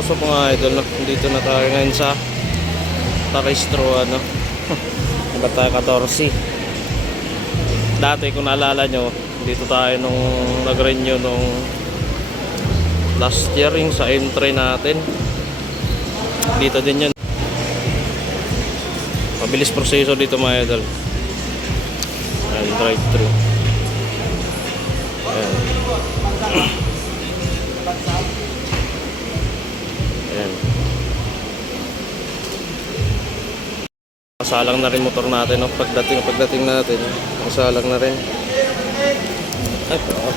So mga idol, dito na tayo ngayon sa Takistro, ano? Iba tayo 14. Dati kung naalala nyo, dito tayo nung nag-renew nung last year yung sa M3 natin. Dito din yun. Mabilis proseso dito mga idol. Ayan, drive-thru. Ayan. Kasalang na rin motor natin, no? Pagdating, pagdating natin, kasalang na rin. Ay, oh.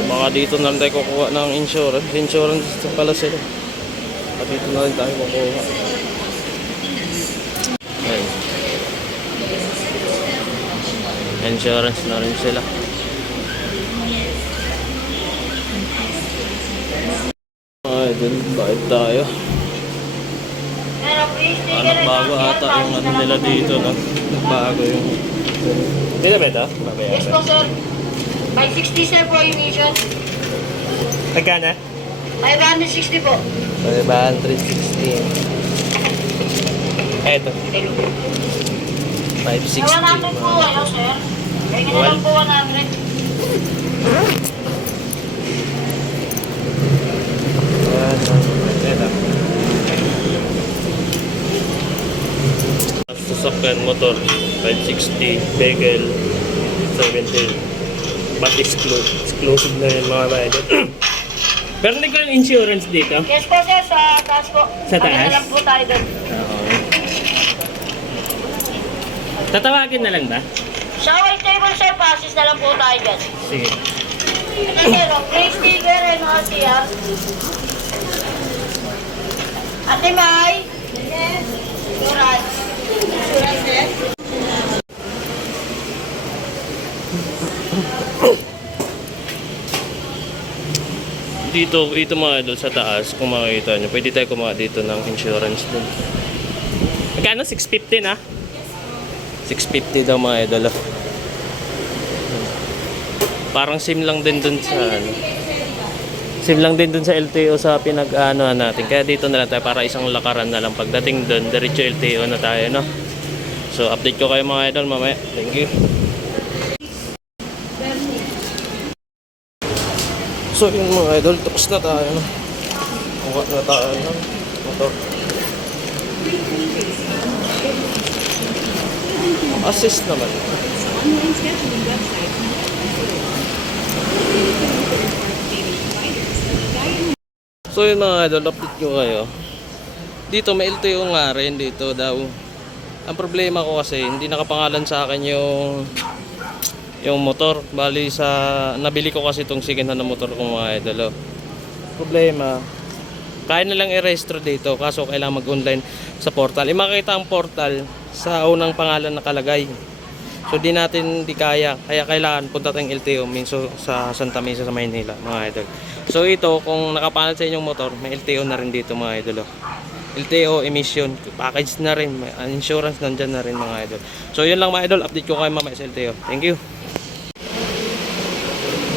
So, dito na rin tayo kukuha ng insurance. Insurance pala sila. Baka dito na rin tayo kukuha. Ayan. Insurance na rin sila. Ay, dun, bakit tayo? Anak bago ata yung ano nila dito, no? Bago yung... Ba ito? Yes po, sir. By 60 sir po yung mission. Magkana? 560 po. 560. Eto, 560. Sa 100 po, ano, sir? Kaya na lang po 100. Ayan, eto. Sasakyan motor, 560, bagel, 17. But exclusive, exclusive na yun mga idol. Pero hindi ka insurance dito? Yes po, sir. Sa taas po. Sa Ano taas? na lang po tayo doon. Oo. Tatawagin na lang ba? Sa white table, sir, passes na lang po tayo dyan. Sige. Ito, sir, oh, sticker and OCR. Ate May? Yes. Insurance. Insurance, sir? Dito, ito mga idol sa taas, kung makikita nyo, pwede tayo kumuha dito ng insurance din. Magkano? 650 na? 650 daw mga idol. Parang sim lang din dun sa ano. Sim lang din dun sa LTO sa pinag-ano natin. Kaya dito na lang tayo para isang lakaran na lang. Pagdating dun, diretso LTO na tayo, no? So, update ko kayo mga idol mamaya. Thank you. So yun mga idol, tapos na tayo no. Kuha na tayo ng motor. Assist naman. So yun mga idol, update ko kayo. Dito may LTO nga rin dito daw. Ang problema ko kasi hindi nakapangalan sa akin yung yung motor. Bali sa nabili ko kasi itong second hand na motor ko mga idol. oh. Problema, kaya na lang i-register dito kaso kailangan mag-online sa portal. Imakita ang portal sa unang pangalan nakalagay. So di natin di kaya. Kaya kailangan punta tayong LTO minso sa Santa Mesa sa Maynila mga idol. So ito kung nakapangalan sa inyong motor, may LTO na rin dito mga idol. oh. LTO emission package na rin, may insurance nandyan na rin mga idol. So yun lang mga idol, update ko kayo mamaya sa LTO. Thank you.